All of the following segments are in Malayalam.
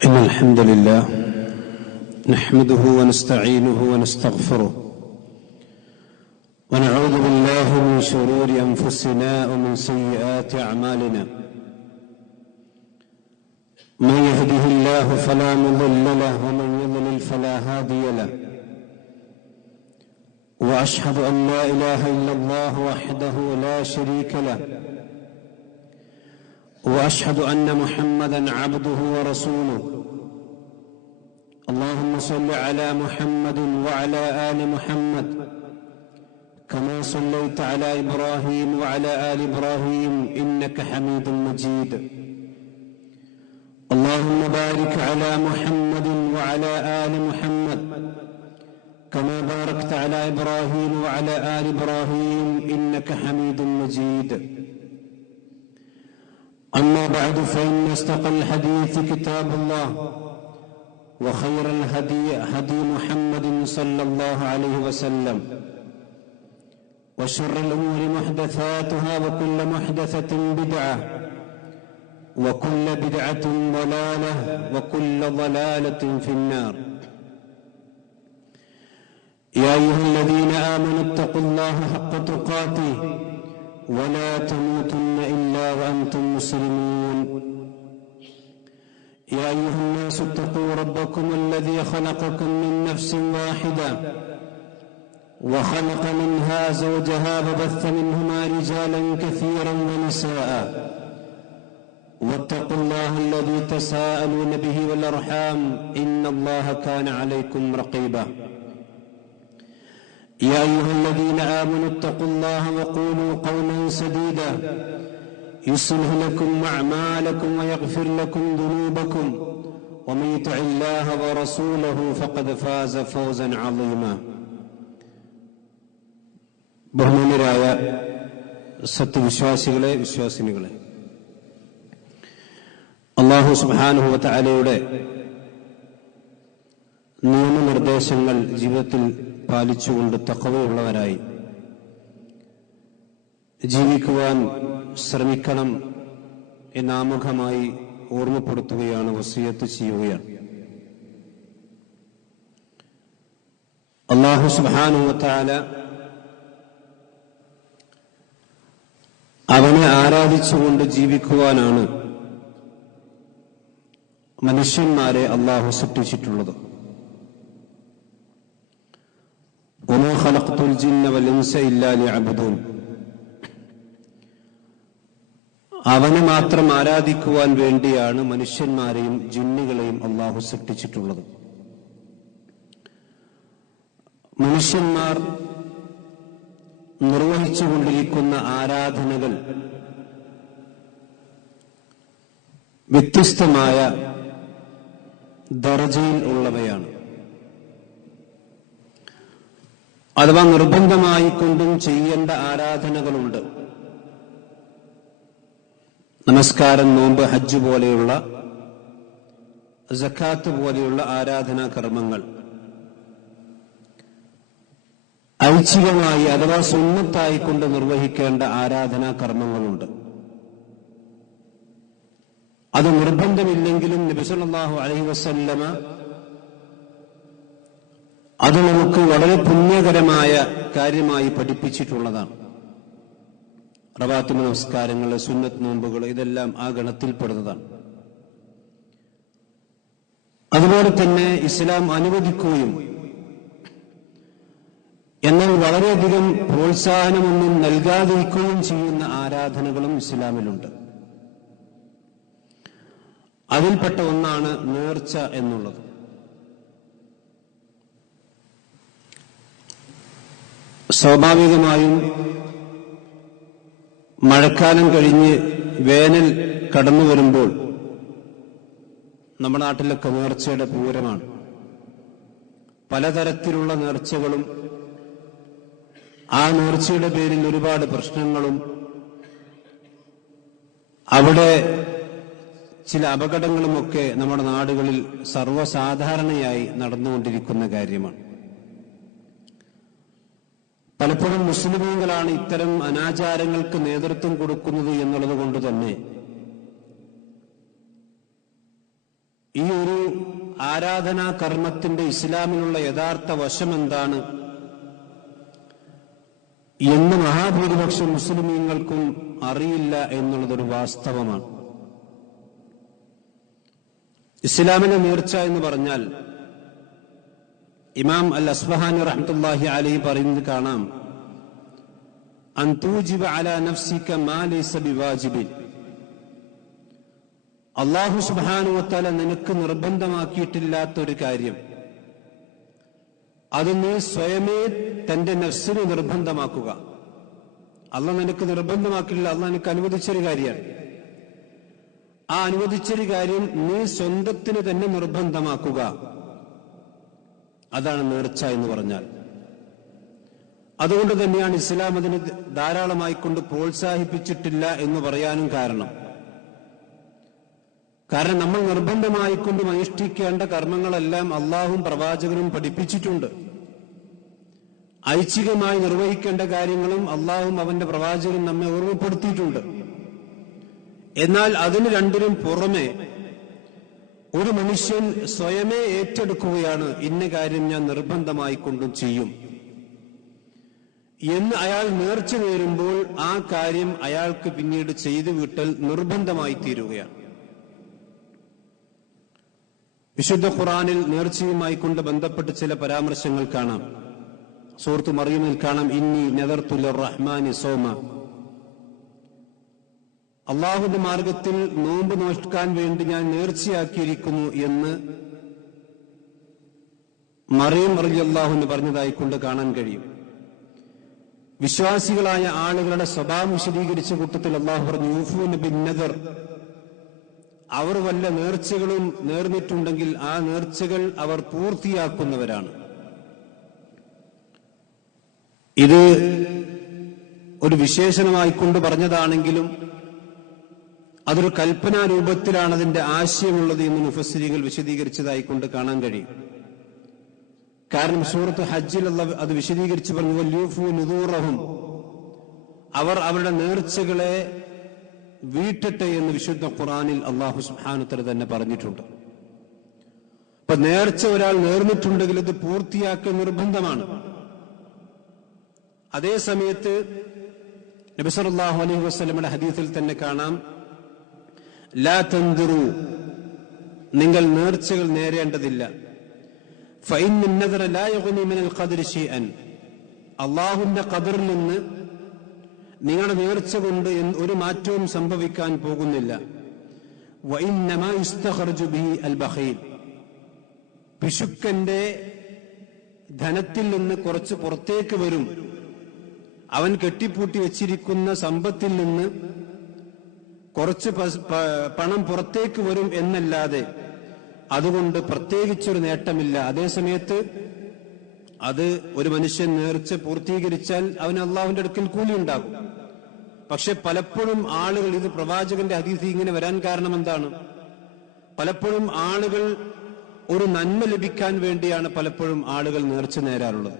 إن الحمد لله نحمده ونستعينه ونستغفره ونعوذ بالله من شرور أنفسنا ومن سيئات أعمالنا من يهده الله فلا مضل له ومن يضلل فلا هادي له وأشهد أن لا إله إلا الله وحده لا شريك له وأشهد أن محمدًا عبده ورسوله اللهم صل على محمد وعلى آل محمد كما صليت على إبراهيم وعلى آل إبراهيم إنك حميد مجيد اللهم بارك على محمد وعلى آل محمد كما باركت على إبراهيم وعلى آل إبراهيم إنك حميد مجيد أما بعد فإن أصدق الحديث كتاب الله وخير الهدي هدي محمد صلى الله عليه وسلم وشر الأمور محدثاتها وكل محدثة بدعة وكل بدعة ضلالة وكل ضلالة في النار يا أيها الذين آمنوا اتقوا الله حق تقاته ولا تموتن إلا وأنتم مسلمون يا أيها الناس اتقوا ربكم الذي خلقكم من نفس واحدة وخلق منها زوجها وبث منهما رجالا كثيرا ونساء واتقوا الله الذي تساءلون به والأرحام إن الله كان عليكم رقيبا يا أيها الذين آمنوا اتقوا الله وقولوا قولا سديدا يصلح لكم أعمالكم ويغفر لكم ذنوبكم ومن يطع الله ورسوله فقد فاز فوزا عظيما ബഹുമാന്യരായ സത്യവിശ്വാസികളെ വിശ്വാസിനികളെ അല്ലാഹു സുബ്ഹാനഹു വ തആലയുടെ നിയമനിർദ്ദേശങ്ങൾ ജീവിതത്തിൽ പാലിച്ചുകൊണ്ട് തഖ്വയുള്ളവരായി ജീവിക്കുവാൻ ശ്രമിക്കണം എന്നാമുഖമായി ഓർമ്മപ്പെടുത്തുകയാണ്, വസിയത്ത് ചെയ്യുകയാണ്. അല്ലാഹു സുബ്ഹാനഹു വ തആല അവനെ ആരാധിച്ചുകൊണ്ട് ജീവിക്കുവാനാണ് മനുഷ്യന്മാരെ അല്ലാഹു സൃഷ്ടിച്ചിട്ടുള്ളത്. വമാ ഖലഖ്തുൽ ജിന്ന വൽ ഇൻസ ഇല്ലാ ലിയഅ്ബുദൂൻ. അവനെ മാത്രം ആരാധിക്കുവാൻ വേണ്ടിയാണ് മനുഷ്യന്മാരെയും ജിന്നുകളെയും അല്ലാഹു സൃഷ്ടിച്ചിട്ടുള്ളത്. മനുഷ്യന്മാർ നിർവഹിച്ചുകൊണ്ടിരിക്കുന്ന ആരാധനകൾ വ്യത്യസ്തമായ ദർജയിൽ ഉള്ളവയാണ്. അഥവാ നിർബന്ധമായി കൊണ്ടും ചെയ്യേണ്ട ആരാധനകളുണ്ട്. നമസ്കാരം, നോമ്പ്, ഹജ്ജ് പോലെയുള്ള, സക്കാത്ത് പോലെയുള്ള ആരാധനാ കർമ്മങ്ങൾ. ഐച്ഛികമായി അഥവാ സുന്നത്തായി കൊണ്ട് നിർവഹിക്കേണ്ട ആരാധനാ കർമ്മങ്ങളുണ്ട്. അത് നിർബന്ധമില്ലെങ്കിലും നബി സല്ലല്ലാഹു അലൈഹി വസല്ലമ അത് നമുക്ക് വളരെ പുണ്യകരമായ കാര്യമായി പഠിപ്പിച്ചിട്ടുള്ളതാണ്. റവാത്തിബ് നമസ്കാരങ്ങൾ, സുന്നത്ത് നോമ്പുകൾ, ഇതെല്ലാം ആ ഗണത്തിൽപ്പെടുന്നതാണ്. അതുപോലെ തന്നെ ഇസ്ലാം അനുവദിക്കുകയും എന്നാൽ വളരെയധികം പ്രോത്സാഹനമൊന്നും നൽകാതിരിക്കുകയും ചെയ്യുന്ന ആരാധനകളും ഇസ്ലാമിലുണ്ട്. അതിൽപ്പെട്ട ഒന്നാണ് നേർച്ച എന്നുള്ളത്. സ്വാഭാവികമായും മഴക്കാലം കഴിഞ്ഞ് വേനൽ കടന്നു വരുമ്പോൾ നമ്മുടെ നാട്ടിലൊക്കെ നേർച്ചയുടെ പൂരമാണ്. പലതരത്തിലുള്ള നേർച്ചകളും ആ നേർച്ചയുടെ പേരിൽ ഒരുപാട് പ്രശ്നങ്ങളും അവിടെ ചില അപകടങ്ങളുമൊക്കെ നമ്മുടെ നാടുകളിൽ സർവ്വസാധാരണയായി നടന്നുകൊണ്ടിരിക്കുന്ന കാര്യമാണ്. പലപ്പോഴും മുസ്ലിമീങ്ങളാണ് ഇത്തരം അനാചാരങ്ങൾക്ക് നേതൃത്വം കൊടുക്കുന്നത് എന്നുള്ളത് കൊണ്ട് തന്നെ ഈ ഒരു ആരാധനാ കർമ്മത്തിന്റെ ഇസ്ലാമിലുള്ള യഥാർത്ഥ വശം എന്താണ് എന്ന് മഹാഭൂരിപക്ഷം മുസ്ലിമീങ്ങൾക്കും അറിയില്ല എന്നുള്ളതൊരു വാസ്തവമാണ്. ഇസ്ലാമിലെ നേർച്ച എന്ന് പറഞ്ഞാൽ ഇമാം അൽ അസ്ബഹാനി റഹ്മത്തുള്ളാഹി അലൈഹി പറയുന്നത് കാണാം, അൻ തൂജിബ അലാ നഫ്സിക മാ ലൈസ ബിവാജിബിൻ. അല്ലാഹു സുബ്ഹാനഹു വ തആല നിനക്ക് നിർബന്ധമാക്കിയിട്ടില്ലാത്തൊരു കാര്യം അത് നീ സ്വയമേ തന്റെ നഫ്സിന് നിർബന്ധമാക്കുക. അല്ലാഹ് നിനക്ക് നിർബന്ധമാക്കില്ല, അല്ലാഹ് നിനക്ക് അനുവദിച്ചൊരു കാര്യമാണ്. ആ അനുവദിച്ചൊരു കാര്യം നീ സ്വന്തത്തിന് തന്നെ നിർബന്ധമാക്കുക. അതാണ് നേർച്ച എന്ന് പറഞ്ഞാൽ. അതുകൊണ്ട് തന്നെയാണ് ഇസ്ലാം അതിന് ധാരാളമായി കൊണ്ട് പ്രോത്സാഹിപ്പിച്ചിട്ടില്ല എന്ന് പറയാനും കാരണം നമ്മൾ നിർബന്ധമായിക്കൊണ്ടും അനുഷ്ഠിക്കേണ്ട കർമ്മങ്ങളെല്ലാം അള്ളാഹും പ്രവാചകനും പഠിപ്പിച്ചിട്ടുണ്ട്. ഐച്ഛികമായി നിർവഹിക്കേണ്ട കാര്യങ്ങളും അള്ളാഹും അവന്റെ പ്രവാചകനും നമ്മെ ഓർമ്മപ്പെടുത്തിയിട്ടുണ്ട്. എന്നാൽ അതിന് രണ്ടിനും പുറമെ ഒരു മനുഷ്യൻ സ്വയമേ ഏറ്റെടുക്കുകയാണ്, ഇന്ന കാര്യം ഞാൻ നിർബന്ധമായിക്കൊണ്ടും ചെയ്യും എന്ന് അയാൾ നേർച്ച നേരുമ്പോൾ ആ കാര്യം അയാൾക്ക് പിന്നീട് ചെയ്തു വിട്ടൽ നിർബന്ധമായി തീരുകയാണ്. വിശുദ്ധ ഖുർആനിൽ നേർച്ചയുമായി കൊണ്ട് ബന്ധപ്പെട്ട് ചില പരാമർശങ്ങൾ കാണാം. സൂറത്ത് മറിയമിൽ കാണാം, ഇന്നി നദർതു ലിർറഹ്മാനി സൗമ. അള്ളാഹുവിന്റെ മാർഗത്തിൽ നോമ്പ് നോക്കാൻ വേണ്ടി ഞാൻ നേർച്ചയാക്കിയിരിക്കുന്നു എന്ന് മറിയം റളിയല്ലാഹു പറഞ്ഞതായിക്കൊണ്ട് കാണാൻ കഴിയും. വിശ്വാസികളായ ആളുകളുടെ സ്വഭാവം വിശദീകരിച്ച കൂട്ടത്തിൽ അള്ളാഹു പറഞ്ഞു, യൂഫൂന ബിൻ നദർ. അവർ വല്ല നേർച്ചകളും നേർന്നിട്ടുണ്ടെങ്കിൽ ആ നേർച്ചകൾ അവർ പൂർത്തിയാക്കുന്നവരാണ്. ഇത് ഒരു വിശേഷണമായിക്കൊണ്ട് പറഞ്ഞതാണെങ്കിലും അതൊരു കൽപ്പനാ രൂപത്തിലാണ് അതിന്റെ ആശയമുള്ളത് എന്ന് മുഫസ്സിരീകൾ വിശദീകരിച്ചതായിക്കൊണ്ട് കാണാൻ കഴിയും. കാരണം സൂറത്ത് ഹജ്ജിൽ അല്ലാഹു അത് വിശദീകരിച്ച് പറഞ്ഞു, വൽയൂഫൂ നുദൂറഹും, അവർ അവരുടെ നേർച്ചകളെ വീട്ടട്ടെ എന്ന് വിശുദ്ധ ഖുർആനിൽ അല്ലാഹു സുബ്ഹാനഹു വതആല തന്നെ പറഞ്ഞിട്ടുണ്ട്. അപ്പൊ നേർച്ച ഒരാൾ നേർന്നിട്ടുണ്ടെങ്കിൽ ഇത് പൂർത്തിയാക്കൽ നിർബന്ധമാണ്. അതേ സമയത്ത് നബി സല്ലല്ലാഹു അലൈഹി വസല്ലമയുടെ ഹദീസിൽ തന്നെ കാണാം, ലാ തൻദുറു, നിങ്ങൾ നേർച്ചകൾ നേരേണ്ടതില്ല. ഫഇന്ന അൻ-നദറ ലാ യുഗ്നി മിനൽ ഖദ്രി ശൈഅൻ, അല്ലാഹുവിന്റെ ഖദറിൽ നിന്ന് നിങ്ങളുടെ നേർച്ച കൊണ്ട് ഒരു മാറ്റവും സംഭവിക്കാൻ പോകുന്നില്ല. വഇന്നമാ യുസ്തഖർജു ബിഹി അൽ ബഖീൽ, പിശുക്കന്റെ ധനത്തിൽ നിന്ന് കുറച്ച് പുറത്തേക്ക് വരും. അവൻ കെട്ടിപ്പൂട്ടി വെച്ചിരിക്കുന്ന സമ്പത്തിൽ നിന്ന് കുറച്ച് പണം പുറത്തേക്ക് വരും എന്നല്ലാതെ അതുകൊണ്ട് പ്രത്യേകിച്ചൊരു നേട്ടമില്ല. അതേസമയത്ത് അത് ഒരു മനുഷ്യൻ നേർച്ച പൂർത്തീകരിച്ചാൽ അവന് അള്ളാഹുവിന്റെ അടുക്കൽ കൂലി ഉണ്ടാകും. പക്ഷെ പലപ്പോഴും ആളുകൾ, ഇത് പ്രവാചകന്റെ ഹദീസ് ഇങ്ങനെ വരാൻ കാരണം എന്താണ്? പലപ്പോഴും ആളുകൾ ഒരു നന്മ ലഭിക്കാൻ വേണ്ടിയാണ് പലപ്പോഴും ആളുകൾ നേർച്ച നേരാറുള്ളത്.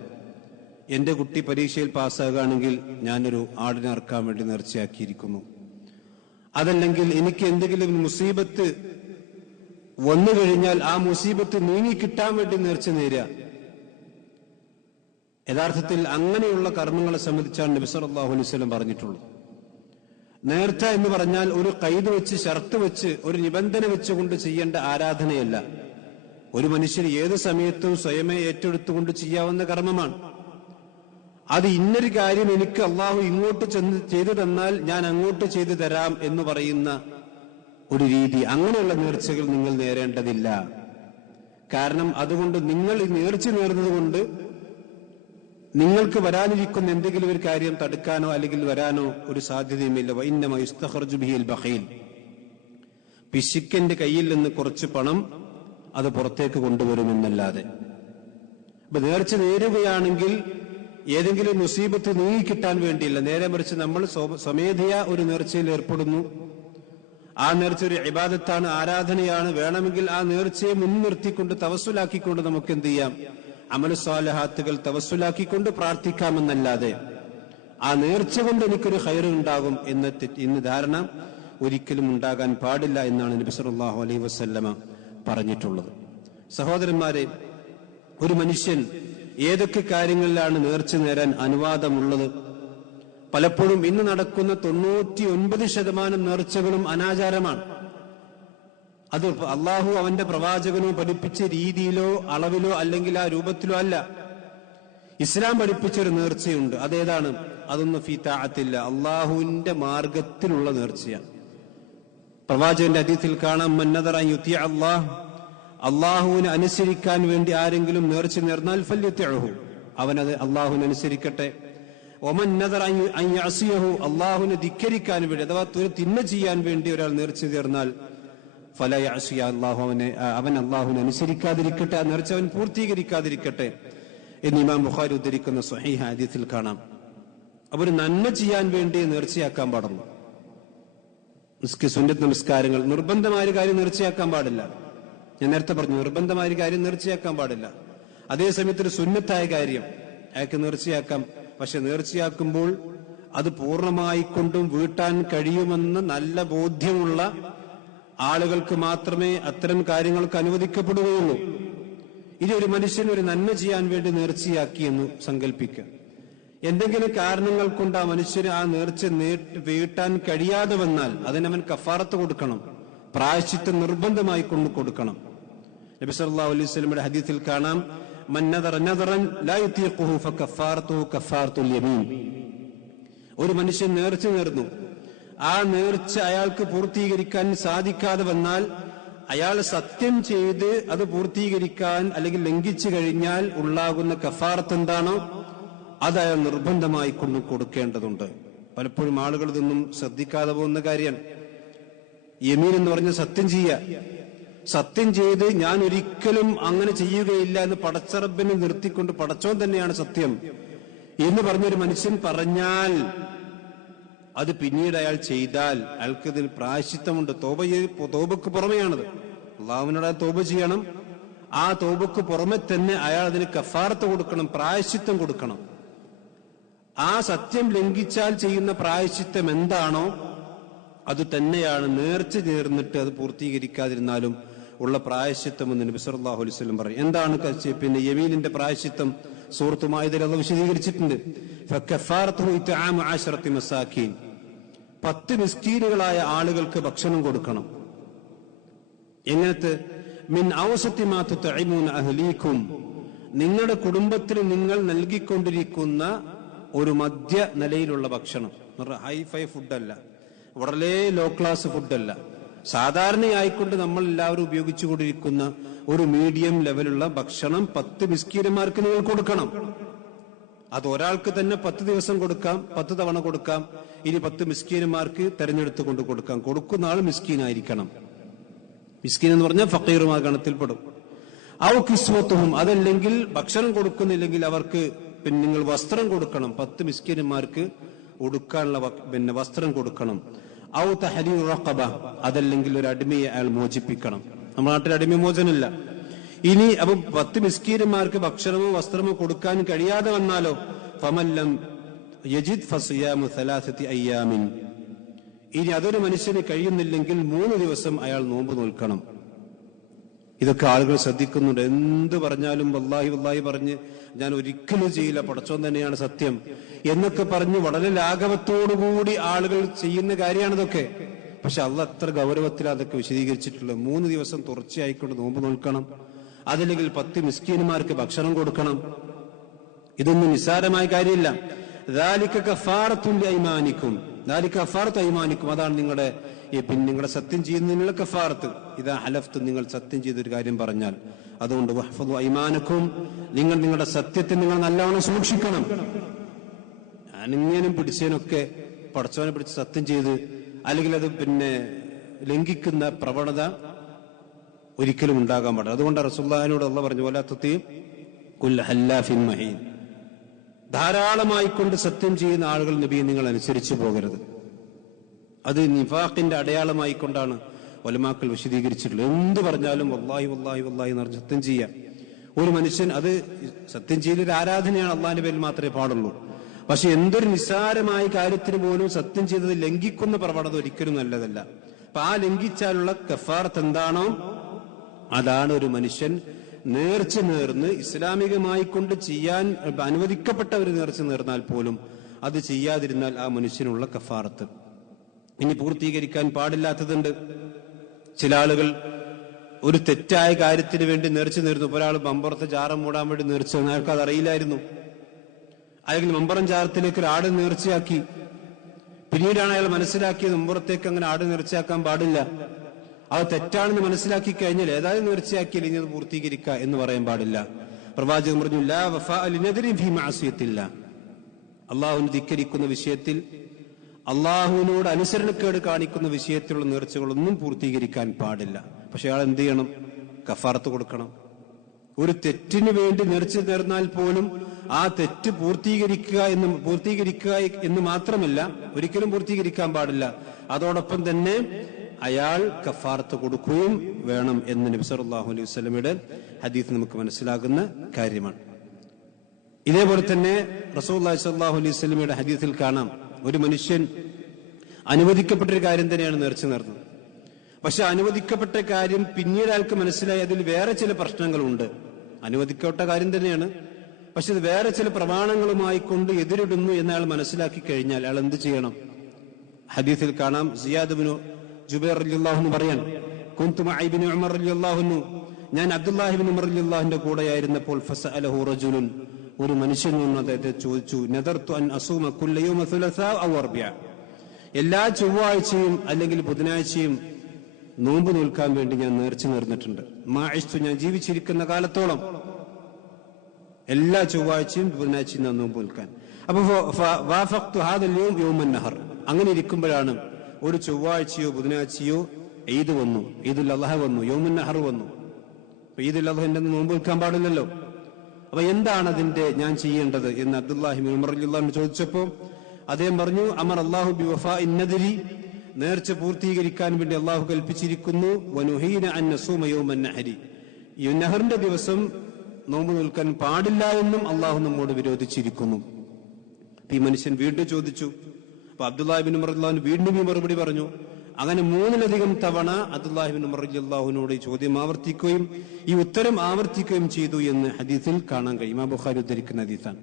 എന്റെ കുട്ടി പരീക്ഷയിൽ പാസ്സാകുകയാണെങ്കിൽ ഞാനൊരു ആടിനെ അറക്കാൻ വേണ്ടി നേർച്ചയാക്കിയിരിക്കുന്നു. അതല്ലെങ്കിൽ എനിക്ക് എന്തെങ്കിലും മുസീബത്ത് വന്നു കഴിഞ്ഞാൽ ആ മുസീബത്ത് നീങ്ങിക്കിട്ടാൻ വേണ്ടി നേർച്ച നേരുക. യഥാർത്ഥത്തിൽ അങ്ങനെയുള്ള കർമ്മങ്ങളെ സംബന്ധിച്ചാണ് നബി സല്ലല്ലാഹു അലൈഹി വസല്ലം പറഞ്ഞിട്ടുള്ളത്. നേർച്ച എന്ന് പറഞ്ഞാൽ ഒരു ഖൈദ് വെച്ച്, ഷർത്ത് വെച്ച്, ഒരു നിബന്ധന വെച്ചുകൊണ്ട് ചെയ്യേണ്ട ആരാധനയല്ല. ഒരു മനുഷ്യൻ ഏത് സമയത്തും സ്വയമേ ഏറ്റെടുത്തുകൊണ്ട് ചെയ്യാവുന്ന കർമ്മമാണ്. അത് ഇന്നൊരു കാര്യം എനിക്ക് അള്ളാഹു ഇങ്ങോട്ട് ചെന്ന് ചെയ്തു തന്നാൽ ഞാൻ അങ്ങോട്ട് ചെയ്തു തരാം എന്ന് പറയുന്ന ഒരു രീതി, അങ്ങനെയുള്ള നേർച്ചകൾ നിങ്ങൾ നേരേണ്ടതില്ല. കാരണം അതുകൊണ്ട് നിങ്ങൾ ഈ നേർച്ച നേർന്നത് കൊണ്ട് നിങ്ങൾക്ക് വരാനിരിക്കുന്ന എന്തെങ്കിലും ഒരു കാര്യം തടുക്കാനോ അല്ലെങ്കിൽ വരാനോ ഒരു സാധ്യതയുമില്ല. വഇന്നമാ യുസ്തഖർജു ബിഹിൽ ബഖീൽ, പിശുക്കന്റെ കയ്യിൽ നിന്ന് കുറച്ച് പണം അത് പുറത്തേക്ക് കൊണ്ടുവരുമെന്നല്ലാതെ. അപ്പൊ നേർച്ച നേരുകയാണെങ്കിൽ ഏതെങ്കിലും മുസീബത്ത് നീങ്ങിക്കിട്ടാൻ വേണ്ടിയില്ല. നേരെ മറിച്ച് നമ്മൾ സ്വമേധയാ ഒരു നേർച്ചയിൽ ഏർപ്പെടുന്നു. ആ നേർച്ച ഒരു ഇബാദത്താണ്, ആരാധനയാണ്. വേണമെങ്കിൽ ആ നേർച്ചയെ മുൻനിർത്തിക്കൊണ്ട് തവസ്സുലാക്കിക്കൊണ്ട് നമുക്ക് എന്ത് ചെയ്യാം? അമലു സ്വാലിഹാത്തുകൾ തവസ്സുലാക്കിക്കൊണ്ട് പ്രാർത്ഥിക്കാമെന്നല്ലാതെ ആ നേർച്ച കൊണ്ട് എനിക്കൊരു ഖൈർ ഉണ്ടാകും എന്ന ധാരണ ഒരിക്കലും ഉണ്ടാകാൻ പാടില്ല എന്നാണ് നബി സല്ലല്ലാഹു അലൈഹി വസല്ലമ പറഞ്ഞിട്ടുള്ളത്. സഹോദരന്മാരെ, ഒരു മനുഷ്യൻ ഏതൊക്കെ കാര്യങ്ങളിലാണ് നേർച്ച നേരാൻ അനുവാദമുള്ളത്? പലപ്പോഴും ഇന്ന് നടക്കുന്ന 99% നേർച്ചകളും അനാചാരമാണ്. അത് അള്ളാഹു അവന്റെ പ്രവാചകനോ പഠിപ്പിച്ച രീതിയിലോ അളവിലോ അല്ലെങ്കിൽ ആ രൂപത്തിലോ അല്ല. ഇസ്ലാം പഠിപ്പിച്ചൊരു നേർച്ചയുണ്ട്. അതേതാണ്? അതൊന്നും ഫീ തഅത്തില്ല, അള്ളാഹുവിന്റെ മാർഗത്തിലുള്ള നേർച്ചയാണ്. പ്രവാചകന്റെ ഹദീസിൽ കാണാം, മൻ നദറ അൻ യുതിഅ അല്ലാഹ്, അള്ളാഹുവിനെ അനുസരിക്കാൻ വേണ്ടി ആരെങ്കിലും നേർച്ച നേർന്നാൽ ഫല്യുതിഅഹു, അവനത് അള്ളാഹുവിനെ അനുസരിക്കട്ടെ. ഒമൻ നദറ അൻ യഅസിയഹു, അള്ളാഹുവിനെ ധിക്കരിക്കാൻ വേണ്ടി അഥവാ തിന്മ ചെയ്യാൻ വേണ്ടി ഒരാൾ നേർച്ച നേർന്നാൽ ഫല യഅസിയ, അവൻ അള്ളാഹുവിനെ അനുസരിക്കാതിരിക്കട്ടെ, ആ നേർച്ച അവൻ പൂർത്തീകരിക്കാതിരിക്കട്ടെ എന്ന് ഇമാം ബുഖാരി ഉദ്ധരിക്കുന്ന സ്വഹീഹ് ഹദീസിൽ കാണാം. അവർ നന്മ ചെയ്യാൻ വേണ്ടി നേർച്ചയാക്കാൻ പാടുള്ളൂ. സുന്നത്ത് നമസ്കാരങ്ങൾ, നിർബന്ധമായ കാര്യം നേർച്ചയാക്കാൻ പാടില്ല. ഞാൻ നേരത്തെ പറഞ്ഞു, നിർബന്ധമായ കാര്യം നേർച്ചയാക്കാൻ പാടില്ല. അതേസമയത്ത് ഒരു സുന്നത്തായ കാര്യം അയാൾക്ക് നേർച്ചയാക്കാം. പക്ഷെ നേർച്ചയാക്കുമ്പോൾ അത് പൂർണ്ണമായി കൊണ്ടും വീട്ടാൻ കഴിയുമെന്ന് നല്ല ബോധ്യമുള്ള ആളുകൾക്ക് മാത്രമേ അത്തരം കാര്യങ്ങൾക്ക് അനുവദിക്കപ്പെടുകയുള്ളൂ. ഇനി ഒരു മനുഷ്യൻ ഒരു നന്മ ചെയ്യാൻ വേണ്ടി നേർച്ചയാക്കി എന്ന് സങ്കല്പിക്കുക. എന്തെങ്കിലും കാരണങ്ങൾ കൊണ്ട് ആ മനുഷ്യന് ആ നേർച്ച വീട്ടാൻ കഴിയാതെ വന്നാൽ അതിനവൻ കഫാറത്ത് കൊടുക്കണം, പ്രായശ്ചിത്തം നിർബന്ധമായി കൊണ്ട് കൊടുക്കണം. നബി സല്ലല്ലാഹു അലൈഹി വസല്ലമയുടെ ഹദീസിൽ കാണാം, മൻ നദറ നദറൻ ലാ യുതീഖുഹു ഫകഫാറതുഹു കഫാറത്തുൽ യമീൻ. ഒരു മനുഷ്യൻ നേർച്ച നേർന്നു, ആ നേർച്ച അയാൾക്ക് പൂർത്തീകരിക്കാൻ സാധിക്കാതെ വന്നാൽ അയാൾ സത്യം ചെയ്ത് അത് പൂർത്തീകരിക്കാൻ അല്ലെങ്കിൽ ലംഘിച്ചു കഴിഞ്ഞാൽ ഉണ്ടാകുന്ന കഫാറത്ത് എന്താണോ അത് അയാൾ നിർബന്ധമായി കൊണ്ട് കൊടുക്കേണ്ടതുണ്ട്. പലപ്പോഴും ആളുകൾ ഇതൊന്നും ശ്രദ്ധിക്കാതെ പോകുന്ന കാര്യമാണ്. യമീൻ എന്ന് പറഞ്ഞ സത്യം ചെയ്യുക. സത്യം ചെയ്ത് ഞാൻ ഒരിക്കലും അങ്ങനെ ചെയ്യുകയില്ല എന്ന് പടച്ചറബിനെ നിർത്തിക്കൊണ്ട് പടച്ചോൻ തന്നെയാണ് സത്യം എന്ന് പറഞ്ഞൊരു മനുഷ്യൻ പറഞ്ഞാൽ അത് പിന്നീട് അയാൾ ചെയ്താൽ അയാൾക്ക് ഇതിന് പ്രായശ്ചിത്തമുണ്ട്. തോബക്ക് പുറമെയാണത്. അള്ളാഹുവിനോട് തോബ ചെയ്യണം. ആ തോബക്ക് പുറമെ തന്നെ അയാൾ അതിന് കഫാറത്ത് കൊടുക്കണം, പ്രായശ്ചിത്തം കൊടുക്കണം. ആ സത്യം ലംഘിച്ചാൽ ചെയ്യുന്ന പ്രായശ്ചിത്തം എന്താണോ അത് തന്നെയാണ് നേർച്ച നേർന്നിട്ട് അത് പൂർത്തീകരിക്കാതിരുന്നാലും ഉള്ള പ്രായശ്ചിത്തം എന്ന് നബി സല്ലല്ലാഹു അലൈഹി വസല്ലം പറയും. എന്താണ് പിന്നെ യമീനിന്റെ പ്രായശ്ചിത്തം? സൂറത്ത് മാഇദയിൽ അല്ലാഹു വിശദീകരിച്ചിട്ടുണ്ട്. ഫകഫാറത്തുഹു ഇത്ആമു 10 മസാകീൻ, 10 മിസ്കീനുകളായ ആളുകൾക്ക് ഭക്ഷണം കൊടുക്കണം. എങ്ങനത്തെ? മിൻ ഔസതി മാ തുതഇമൂന അഹ്ലീകും, നിങ്ങളുടെ കുടുംബത്തിന് നിങ്ങൾ നൽകിക്കൊണ്ടിരിക്കുന്ന ഒരു മധ്യ നിലയിലുള്ള ഭക്ഷണം. ഹൈഫൈ ഫുഡല്ല, വളരെ ലോ ക്ലാസ് ഫുഡല്ല, സാധാരണയായിക്കൊണ്ട് നമ്മൾ എല്ലാവരും ഉപയോഗിച്ചുകൊണ്ടിരിക്കുന്ന ഒരു മീഡിയം ലെവലുള്ള ഭക്ഷണം 10 മിസ്കീനന്മാർക്ക് നിങ്ങൾ കൊടുക്കണം. അത് ഒരാൾക്ക് തന്നെ 10 ദിവസം കൊടുക്കാം, 10 തവണ കൊടുക്കാം. ഇനി 10 മിസ്കീനന്മാർക്ക് തെരഞ്ഞെടുത്തുകൊണ്ട് കൊടുക്കാം. കൊടുക്കുന്ന ആൾ മിസ്കീനായിരിക്കണം. മിസ്കീൻ എന്ന് പറഞ്ഞാൽ ഫക്കീറുമാ ഗണത്തിൽപ്പെടും. ഔ കിസ്വത്തുഹും, അതല്ലെങ്കിൽ ഭക്ഷണം കൊടുക്കുന്നില്ലെങ്കിൽ അവർക്ക് പിന്നെ നിങ്ങൾ വസ്ത്രം കൊടുക്കണം. 10 മിസ്കീനന്മാർക്ക് ഉടുക്കാനുള്ള വസ്ത്രം കൊടുക്കണം. ഔ തഹരീറു റഖബ, അതല്ലെങ്കിൽ ഒരു അടിമയെ അയാൾ മോചിപ്പിക്കണം. നമ്മുടെ നാട്ടിൽ അടിമ മോചനമില്ല. ഇനി അപ്പൊ 10 മിസ്കീനന്മാർക്ക് ഭക്ഷണമോ വസ്ത്രമോ കൊടുക്കാൻ കഴിയാതെ വന്നാലോ ഫമല്ലം യജിദ് ഫസിയാമു 3 അയ്യാമിൻ, ഇനി അതൊരു മനുഷ്യന് കഴിയുന്നില്ലെങ്കിൽ 3 ദിവസം അയാൾ നോമ്പ് നോൽക്കണം. ഇതൊക്കെ ആളുകൾ ശ്രദ്ധിക്കുന്നുണ്ട്. എന്ത് പറഞ്ഞാലും വല്ലാഹി വല്ലാഹി പറഞ്ഞ് ഞാൻ ഒരിക്കലും ചെയ്യില്ല, പടച്ചോൻ തന്നെയാണ് സത്യം എന്നൊക്കെ പറഞ്ഞ് വളരെ ലാഘവത്തോടുകൂടി ആളുകൾ ചെയ്യുന്ന കാര്യമാണ് ഇതൊക്കെ. പക്ഷെ അള്ളാഹ് അത്ര ഗൗരവത്തിൽ അതൊക്കെ വിശദീകരിച്ചിട്ടുള്ളത്. 3 ദിവസം തുടർച്ചയായിക്കൊണ്ട് നോമ്പ് നോൽക്കണം, അതല്ലെങ്കിൽ 10 മിസ്കീന്മാർക്ക് ഭക്ഷണം കൊടുക്കണം. ഇതൊന്നും നിസ്സാരമായ കാര്യമില്ല. ദാലിക കഫാറത്തുൽ അയ്മാനിക്കും, ദാലിക കഫാറത്തു അയ്മാനിക്കും, അതാണ് നിങ്ങളുടെ നിങ്ങളുടെ സത്യം ചെയ്യുന്നതിനുള്ള കഫാറത്ത്. ഇതാ ഹലഫ്തു, നിങ്ങൾ സത്യം ചെയ്തൊരു കാര്യം പറഞ്ഞാൽ. അതുകൊണ്ട് വഹ്ഫദു അയ്മാനക്കും, നിങ്ങൾ നിങ്ങളുടെ സത്യത്തെ നിങ്ങൾ നല്ലവണ്ണം സൂക്ഷിക്കണം. ഞാനിങ്ങനും പിടിച്ചതിനൊക്കെ പടച്ചവനെ പിടിച്ച് സത്യം ചെയ്ത് അല്ലെങ്കിൽ അത് ലംഘിക്കുന്ന പ്രവണത ഒരിക്കലും ഉണ്ടാകാൻ പാടില്ല. അതുകൊണ്ട് റസൂലുള്ളാഹിനോട് അല്ലാഹ് പറഞ്ഞു, വലാ തുതി കുല്ല ഹല്ലാഫിൻ മഹീൻ, ധാരാളമായിക്കൊണ്ട് സത്യം ചെയ്യുന്ന ആളുകൾ നബിയെ നിങ്ങൾ അനുസരിച്ചു പോകരുത്. അത് നിഫാഖിന്റെ അടയാളമായിക്കൊണ്ടാണ് ഉലമാക്കൾ വിശദീകരിച്ചിട്ടുള്ളത്. എന്ത് പറഞ്ഞാലും വല്ലാഹി വല്ലാഹി വല്ലാഹി എന്ന് പറഞ്ഞ് സത്യം ചെയ്യാം. ഒരു മനുഷ്യൻ അത് സത്യം ചെയ്തൊരു ആരാധനയാണ്, അള്ളാഹിന്റെ പേരിൽ മാത്രമേ പാടുള്ളൂ. പക്ഷെ എന്തൊരു നിസ്സാരമായ കാര്യത്തിന് പോലും സത്യം ചെയ്തത് ലംഘിക്കുന്ന പ്രവണത ഒരിക്കലും നല്ലതല്ല. അപ്പൊ ആ ലംഘിച്ചാലുള്ള കഫാറത്ത് എന്താണോ അതാണ് ഒരു മനുഷ്യൻ നേർച്ച നേർന്ന് ഇസ്ലാമികമായി കൊണ്ട് ചെയ്യാൻ അനുവദിക്കപ്പെട്ട ഒരു നേർച്ച നേർന്നാൽ പോലും അത് ചെയ്യാതിരുന്നാൽ ആ മനുഷ്യനുള്ള കഫാറത്ത്. ഇനി പൂർത്തീകരിക്കാൻ പാടില്ലാത്തതുണ്ട്. ചില ആളുകൾ ഒരു തെറ്റായ കാര്യത്തിന് വേണ്ടി നേർച്ച നേർന്നു. ഒരാൾ മമ്പുറത്ത് ചാരം മൂടാൻ വേണ്ടി നേർച്ച, അയാൾക്ക് അത് അറിയില്ലായിരുന്നു. അല്ലെങ്കിൽ മമ്പറം ചാരത്തിലേക്ക് ഒരു ആട് നേർച്ചയാക്കി. പിന്നീടാണ് അയാൾ മനസ്സിലാക്കിയത് മമ്പുറത്തേക്ക് അങ്ങനെ ആട് നേർച്ചയാക്കാൻ പാടില്ല, അത് തെറ്റാണെന്ന് മനസ്സിലാക്കി കഴിഞ്ഞാൽ ഏതായാലും നേർച്ചയാക്കിയാൽ ഇനി അത് പൂർത്തീകരിക്കുക എന്ന് പറയാൻ പാടില്ല. പ്രവാചകൻ പറഞ്ഞു, ലാ വഫാ ലിനദ്രിൻ ഫീ മഅസിയത്തില്ലാ, അള്ളാഹുവിനെ ധിക്കരിക്കുന്ന വിഷയത്തിൽ, അള്ളാഹുവിനോട് അനുസരണക്കേട് കാണിക്കുന്ന വിഷയത്തിലുള്ള നേർച്ചകളൊന്നും പൂർത്തീകരിക്കാൻ പാടില്ല. പക്ഷെ അയാൾ എന്ത് ചെയ്യണം? കഫാറത്ത് കൊടുക്കണം. ഒരു തെറ്റിന് വേണ്ടി നേർച്ച നേർന്നാൽ പോലും ആ തെറ്റ് പൂർത്തീകരിക്കുക എന്ന് മാത്രമല്ല, ഒരിക്കലും പൂർത്തീകരിക്കാൻ പാടില്ല. അതോടൊപ്പം തന്നെ അയാൾ കഫാറത്ത് കൊടുക്കുകയും വേണം എന്ന് നബി സല്ലല്ലാഹു അലൈഹി വസല്ലമയുടെ ഹദീസ് നമുക്ക് മനസ്സിലാകുന്ന കാര്യമാണ്. ഇതേപോലെ തന്നെ റസൂലുള്ളാഹി സ്വല്ലല്ലാഹു അലൈഹി വസല്ലമയുടെ ഹദീസിൽ കാണാം, ഒരു മനുഷ്യൻ അനുവദിക്കപ്പെട്ടൊരു കാര്യം തന്നെയാണ് നേർച്ച നേർന്നത്. പക്ഷെ അനുവദിക്കപ്പെട്ട കാര്യം പിന്നീട് അയാൾക്ക് മനസ്സിലായി അതിൽ വേറെ ചില പ്രശ്നങ്ങളുണ്ട്. അനുവദിക്കപ്പെട്ട കാര്യം തന്നെയാണ്, പക്ഷെ ഇത് വേറെ ചില പ്രമാണങ്ങളുമായി കൊണ്ട് എതിരിടുന്നു എന്ന് അയാൾ മനസ്സിലാക്കി കഴിഞ്ഞാൽ അയാൾ എന്ത് ചെയ്യണം? ഹദീസിൽ കാണാം, സിയാദ് ഇബ്നു ജുബൈർ റളിയല്ലാഹു അൻഹു പറയാൻ, കുൻതു മഅ ഇബ്നു ഉമർ റളിയല്ലാഹു അൻഹു, ഞാൻ അബ്ദുല്ലാഹി ഇബ്നു ഉമർ റളിയല്ലാഹുവിന്റെ കൂടെയായിരുന്നപ്പോൾ, ഫസഅലഹു റജുലുൻ, ഒരു മനുഷ്യൻ വന്ന് അദ്ദേഹത്തെ ചോദിച്ചു, നദർതു അൻ അസൂമ കുല്ല യൗമ സുലസാ ഔ അർബിഅ, എല്ലാ ചൊവ്വാഴ്ചയും അല്ലെങ്കിൽ ബുധനാഴ്ചയും നോമ്പ് നിൽക്കാൻ വേണ്ടി ഞാൻ നേർച്ച നേർന്നിട്ടുണ്ട്. മാഇസ്തു, ഞാൻ ജീവിച്ചിരിക്കുന്ന കാലത്തോളം എല്ലാ ചൊവ്വാഴ്ചയും ബുധനാഴ്ചയും ഞാൻ നോമ്പ് നിൽക്കാൻ. അപ്പൊ വാഫഖ്തു ഹാദൽ യൗം യൗമൻ നഹർ, അങ്ങനെ ഇരിക്കുമ്പോഴാണ് ഒരു ചൊവ്വാഴ്ചയോ ബുധനാഴ്ചയോ ഈദ് വന്നു, ഈദുൽ അദ്ഹ വന്നു, യൗമുൻ നഹർ വന്നു. ഈദുൽ അദ്ഹന്റെ നോമ്പ് നിൽക്കാൻ പാടില്ലല്ലോ. അപ്പൊ എന്താണ് അതിന്റെ ഞാൻ ചെയ്യേണ്ടത് എന്ന് അബ്ദുല്ലാഹി ഇബ്നു ഉമർ റളിയല്ലാഹു അൻഹു ചോദിച്ചപ്പോ അദ്ദേഹം പറഞ്ഞു, അമർ അല്ലാഹു ബിവഫാഇൻ നദ്രി, നേർച്ച പൂർത്തീകരിക്കാൻ വേണ്ടി അള്ളാഹു കൽപ്പിച്ചിരിക്കുന്നു. വനുഹീന അൻ നസൂമ യൗമൻ നഹരി, ഈ നഹറിന്റെ ദിവസം നോമ്പ് നിൽക്കാൻ പാടില്ല എന്നും അള്ളാഹു നമ്മോട് വിരോധിച്ചിരിക്കുന്നു. ഈ മനുഷ്യൻ വീണ്ടും ചോദിച്ചു. അപ്പൊ അബ്ദുല്ലാഹി ഇബ്നു ഉമർ റളിയല്ലാഹു അൻഹു വീണ്ടും ഈ മറുപടി പറഞ്ഞു. അങ്ങനെ 3-ലധികം തവണ അബ്ദുല്ലാഹി ഇബ്നു ഉമർ റളിയല്ലാഹുവിനോട് ഈ ചോദ്യം ആവർത്തിക്കുകയും ഈ ഉത്തരം ആവർത്തിക്കുകയും ചെയ്തു എന്ന് ഹദീസിൽ കാണാൻ കഴിയും. ഇമാം ബുഖാരി ഉദ്ധരിക്കുന്ന ഹദീസാണ്.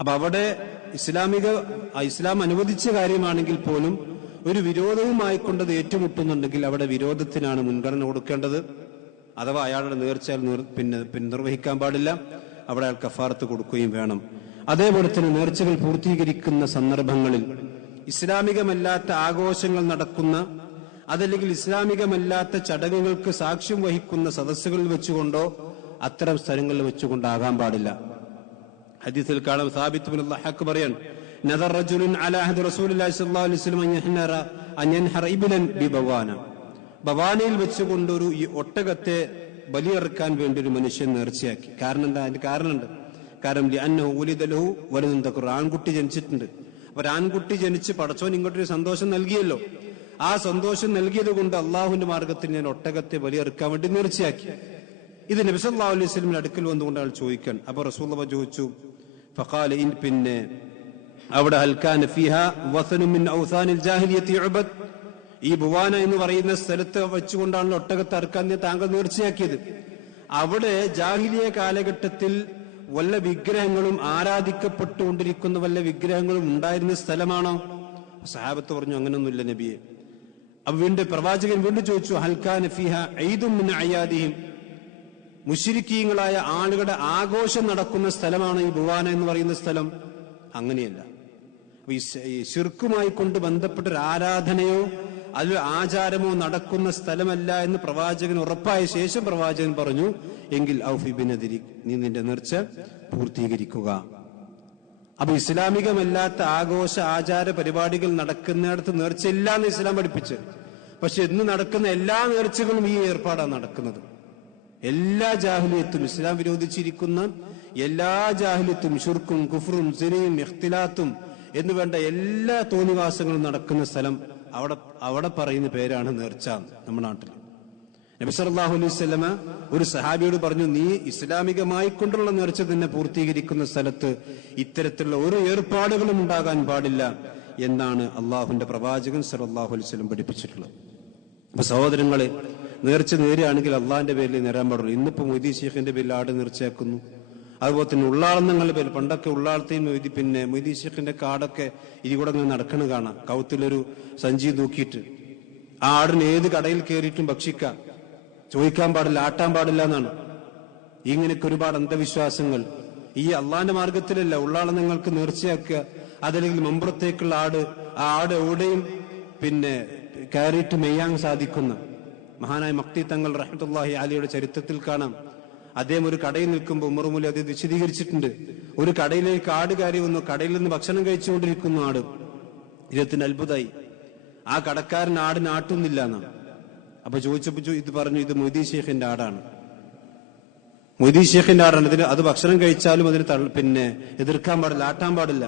അപ്പൊ അവിടെ ഇസ്ലാം അനുവദിച്ച കാര്യമാണെങ്കിൽ പോലും ഒരു വിരോധവുമായിക്കൊണ്ടത് ഏറ്റുമുട്ടുന്നുണ്ടെങ്കിൽ അവിടെ വിരോധത്തിനാണ് മുൻഗണന കൊടുക്കേണ്ടത്. അഥവാ അയാളുടെ നേർച്ച നിർവഹിക്കാൻ പാടില്ല, അവിടെ അയാൾ കഫാറത്ത് കൊടുക്കുകയും വേണം. അതേപോലെ തന്നെ നേർച്ചകൾ പൂർത്തീകരിക്കുന്ന സന്ദർഭങ്ങളിൽ ഇസ്ലാമികമല്ലാത്ത ആഘോഷങ്ങൾ നടക്കുന്ന, അതല്ലെങ്കിൽ ഇസ്ലാമികമല്ലാത്ത ചടങ്ങുകൾക്ക് സാക്ഷ്യം വഹിക്കുന്ന സദസ്സുകളിൽ വെച്ചുകൊണ്ടോ അത്തരം സ്ഥലങ്ങളിൽ വെച്ചുകൊണ്ടാകാൻ പാടില്ല. ഹദീസിൽ കാണാം, സാബിത്ത് ഇബ്നു അൽ-ഹഖ് പറയാൻ, നദർ റജുലുൻ അലാ അഹദി റസൂലുള്ളാഹി സ്വല്ലല്ലാഹു അലൈഹി വസല്ലം അൻ യൻഹറ ഇബ്ലൻ ബിബവാന, ബവാനയിൽ വെച്ചുകൊണ്ട് ഒരു ഒട്ടകത്തെ ബലിയെറുക്കാൻ വേണ്ടി ഒരു മനുഷ്യൻ നേർച്ചയാക്കി. കാരണം എന്താ? അതിന്റെ കാരണമുണ്ട്. കാരണം ലിഅന്നഹു ഉലിദ ലഹു വലദുൻ ദക്ർ, ആൺകുട്ടി ജനിച്ചിട്ടുണ്ട്. അപ്പൊ ആൺകുട്ടി ജനിച്ച് പടച്ചോൻ ഇങ്ങോട്ടൊരു സന്തോഷം നൽകിയല്ലോ. ആ സന്തോഷം നൽകിയത് കൊണ്ട് അള്ളാഹുവിന്റെ മാർഗത്തിൽ ഞാൻ ഒട്ടകത്തെ ബലിയെറുക്കാൻ വേണ്ടി നേർച്ചയാക്കി. ഇത് നബി സല്ലല്ലാഹു അലൈഹി വസല്ലമിന്റെ അടുക്കൽ വന്നുകൊണ്ട് അയാൾ ചോദിക്കാൻ. അപ്പൊ റസൂലുള്ളാഹി ചോദിച്ചു, ഫഖാല ഇൻ, പിന്നെ അവിടെ ഹൽ കാന ഫീഹാ വസനു മിൻ ഔസാനിൽ ജാഹിലിയത്തി യുഅബദ്, ഈ ബുവാന എന്ന് പറയുന്ന സ്ഥലത്ത് വെച്ചുകൊണ്ടാണല്ലോ ഒട്ടകത്തെ അറുക്കാൻ താങ്കൾ നേർച്ചയാക്കിയത്. അവിടെ ജാഹിലിയ കാലഘട്ടത്തിൽ വല്ല വിഗ്രഹങ്ങളും ആരാധിക്കപ്പെട്ടുകൊണ്ടിരിക്കുന്ന വല്ല വിഗ്രഹങ്ങളും ഉണ്ടായിരുന്ന സ്ഥലമാണോ? സഹാബത്ത് പറഞ്ഞു, അങ്ങനൊന്നുമില്ല നബിയെ. അപ്പൊ വീണ്ടും പ്രവാചകൻ വീണ്ടും ചോദിച്ചു, ഹൽ കാന ഫീഹാ ഈദും മിൻ അയാദിഹിം, മുശ്രിക്കീങ്ങളായ ആളുകളുടെ ആഘോഷം നടക്കുന്ന സ്ഥലമാണ് ഈ ബുവാന എന്ന് പറയുന്ന സ്ഥലം? അങ്ങനെയല്ല. ഈ ശിർക്കുമായി കൊണ്ട് ബന്ധപ്പെട്ടൊരു ആരാധനയോ അതിൽ ആചാരമോ നടക്കുന്ന സ്ഥലമല്ല എന്ന് പ്രവാചകൻ ഉറപ്പായ ശേഷം പ്രവാചകൻ പറഞ്ഞു, എങ്കിൽ ഔഫി ബിനദിരി, നീ നിന്റെ നേർച്ച പൂർത്തീകരിക്കുക. അപ്പൊ ഇസ്ലാമികമല്ലാത്ത ആഘോഷ ആചാര പരിപാടികൾ നടക്കുന്നിടത്ത് നേർച്ചയില്ല എന്ന് ഇസ്ലാം പഠിപ്പിച്ച്. പക്ഷെ ഇന്ന് നടക്കുന്ന എല്ലാ നേർച്ചകളും ഈ ഏർപ്പാടാണ് നടക്കുന്നത്. എല്ലാ ജാഹിലിയത്തും, ഇസ്ലാം വിരോധിച്ചിരിക്കുന്ന എല്ലാ ജാഹിലിയത്തും, ശുർക്കും കുഫ്റും സിനയും ഇഖ്തിലാത്തും എന്ന് വേണ്ട എല്ലാ തോന്നിവാസങ്ങളും നടക്കുന്ന സ്ഥലം, അവിടെ പറയുന്ന പേരാണ് നേർച്ച നമ്മുടെ നാട്ടിൽ. നബി സല്ലല്ലാഹു അലൈഹി വസല്ലമ ഒരു സഹാബിയോട് പറഞ്ഞു, നീ ഇസ്ലാമികമായി കൊണ്ടുള്ള നേർച്ച തന്നെ പൂർത്തീകരിക്കുന്ന സ്ഥലത്ത് ഇത്തരത്തിലുള്ള ഒരു ഏർപ്പാടുകളും ഉണ്ടാകാൻ പാടില്ല എന്നാണ് അള്ളാഹുവിന്റെ പ്രവാചകൻ സല്ലല്ലാഹു അലൈഹി വസല്ലം പഠിപ്പിച്ചിട്ടുള്ളത്. അപ്പൊ സഹോദരങ്ങളെ, നേർച്ച നേരെയാണെങ്കിൽ അള്ളാഹിന്റെ പേരിൽ നേരാൻ പാടുള്ളൂ. ഇന്നിപ്പോ മൊയ്തീൻ ശൈഖിന്റെ പേരിൽ ആട് നേർച്ചയാക്കുന്നു. അതുപോലെ തന്നെ ഉള്ളാളെന്നങ്ങളുടെ പേര് പണ്ടൊക്കെ ഉള്ളാളത്തെയും പിന്നെ മൊയ്തീൻ ശൈഖിന്റെ കാടൊക്കെ ഇതികൂടെ അങ്ങനെ നടക്കണ കാണാം. കൗത്തിലൊരു സഞ്ചി തൂക്കിയിട്ട് ആ ആടിന് ഏത് കടയിൽ കയറിയിട്ടും ഭക്ഷിക്കാം, ചോദിക്കാൻ പാടില്ല, ആട്ടാൻ പാടില്ല എന്നാണ്. ഇങ്ങനെയൊക്കെ ഒരുപാട് അന്ധവിശ്വാസങ്ങൾ ഈ അള്ളാന്റെ മാർഗത്തിലല്ല. ഉള്ളാളെ നിങ്ങൾക്ക് നേർച്ചയാക്കുക, അതല്ലെങ്കിൽ മമ്പുറത്തേക്കുള്ള ആട്, ആ ആട് എവിടെയും പിന്നെ കയറിയിട്ട് മെയ്യാൻ സാധിക്കുന്ന മഹാനായ മക്തി തങ്ങൾ റഹ്മത്തുള്ളാഹി അലിയുടെ ചരിത്രത്തിൽ കാണാം. അദ്ദേഹം ഒരു കടയിൽ നിൽക്കുമ്പോൾ ഉമർ മൂലി അത് വിശദീകരിച്ചിട്ടുണ്ട്. ഒരു കടയിലേക്ക് ആട് കയറി വന്നു, കടയിൽ നിന്ന് ഭക്ഷണം കഴിച്ചുകൊണ്ടിരിക്കുന്നു ആട്. ഇദ്ദേഹത്തിന് അത്ഭുതമായി. ആ കടക്കാരൻ ആടിന് ആട്ടുന്നില്ല എന്നാണ്. അപ്പൊ ചോദിച്ചപ്പോ ഇത് പറഞ്ഞു, ഇത് മൊയ്തീൻ ശൈഖിന്റെ ആടാണ്, മൊയ്തീൻ ശൈഖിന്റെ ആടാണ്. ഇതിന് അത് ഭക്ഷണം കഴിച്ചാലും അതിന് പിന്നെ എതിർക്കാൻ പാടില്ല, ആട്ടാൻ പാടില്ല.